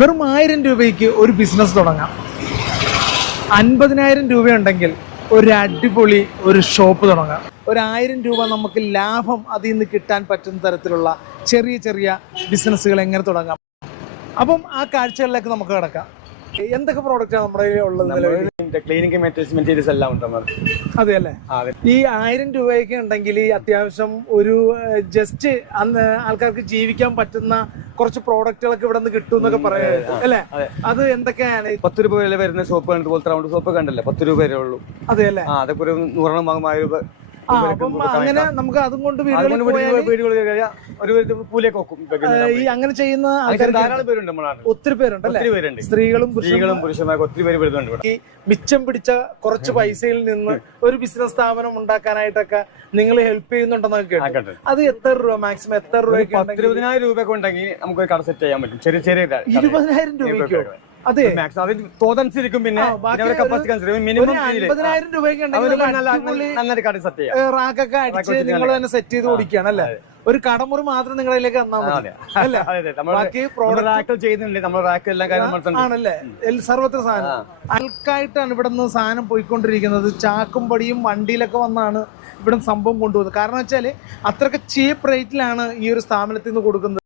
വെറും 1000 രൂപയ്ക്ക് ഒരു ബിസിനസ് തുടങ്ങാം. 50,000 രൂപയുണ്ടെങ്കിൽ ഒരു അടിപൊളി ഒരു ഷോപ്പ് തുടങ്ങാം. 1000 രൂപ നമുക്ക് ലാഭം അതിൽ നിന്ന് കിട്ടാൻ പറ്റുന്ന തരത്തിലുള്ള ചെറിയ ചെറിയ ബിസിനസ്സുകൾ എങ്ങനെ തുടങ്ങാം. അപ്പം ആ കാഴ്ചകളിലേക്ക് നമുക്ക് കിടക്കാം. എന്തൊക്കെ പ്രോഡക്റ്റാണ് നമ്മുടെ ഉള്ളത്? ക്ലീനിങ് മെറ്റീരിയൽസ് എല്ലാം ഉണ്ട്. അതെ അല്ലേ? ഈ 1000 രൂപയൊക്കെ ഉണ്ടെങ്കിൽ അത്യാവശ്യം ഒരു ജസ്റ്റ് അന്ന് ആൾക്കാർക്ക് ജീവിക്കാൻ പറ്റുന്ന കുറച്ച് പ്രോഡക്റ്റുകളൊക്കെ ഇവിടെ നിന്ന് കിട്ടും എന്നൊക്കെ പറയാം അല്ലേ? അത് എന്തൊക്കെയാണ്? 10 രൂപ വില വരുന്ന സോപ്പ് കണ്ടു, റൗണ്ട് സോപ്പ് കണ്ടല്ലേ, 10 രൂപ വരെ ഉള്ളൂ. അതെ അല്ലേ? അതൊക്കെ ഒരു 100 രൂപ. അപ്പം അങ്ങനെ നമുക്ക് അതും കൊണ്ട് ഈ അങ്ങനെ ചെയ്യുന്ന ധാരാളം പേരുണ്ട്. ഒത്തിരി പേരുണ്ടല്ലേ? സ്ത്രീകളും പുരുഷന്മാരും ഒത്തിരി പേര് വരുന്നുണ്ട്. ഈ മിച്ചം പിടിച്ച കുറച്ച് പൈസയിൽ നിന്ന് ഒരു ബിസിനസ് സ്ഥാപനം ഉണ്ടാക്കാനായിട്ടൊക്കെ നിങ്ങൾ ഹെൽപ്പ് ചെയ്യുന്നുണ്ടെന്നൊക്കെ കേട്ടു. അത് എത്ര രൂപ മാക്സിമം എത്ര രൂപ? 10,000 രൂപ ഉണ്ടെങ്കിൽ നമുക്ക് ഒരു കട സെറ്റ് ചെയ്യാൻ പറ്റും. ചെറിയ 20,000 രൂപയ്ക്കോ? അതെ, തോതനുസരിക്കും. പിന്നെ മിനിമം 50,000 രൂപയ്ക്ക് റാക്കൊക്കെ അടിച്ച് നിങ്ങൾ തന്നെ സെറ്റ് ചെയ്ത് ഓടിക്കുകയാണ് അല്ലേ? ഒരു കടമുറി മാത്രം നിങ്ങളിലേക്ക് തന്നാൽ മതി അല്ലേ? ബാക്കി പ്രോഡക്റ്റ് ചെയ്യുന്നുണ്ട് നമ്മൾ. റാക്ക് എല്ലാ കാര്യം ആണല്ലേ? സർവത്ര സാധനം ആൾക്കായിട്ടാണ് ഇവിടെ നിന്ന് സാധനം പോയിക്കൊണ്ടിരിക്കുന്നത്. ചാക്കും പടിയും വണ്ടിയിലൊക്കെ വന്നാണ് ഇവിടെ സംഭവം കൊണ്ടുപോകുന്നത്. കാരണം വെച്ചാല് അത്രയ്ക്ക് ചീപ്പ് റേറ്റിലാണ് ഈ ഒരു സ്ഥാപനത്തിൽ നിന്ന് കൊടുക്കുന്നത്.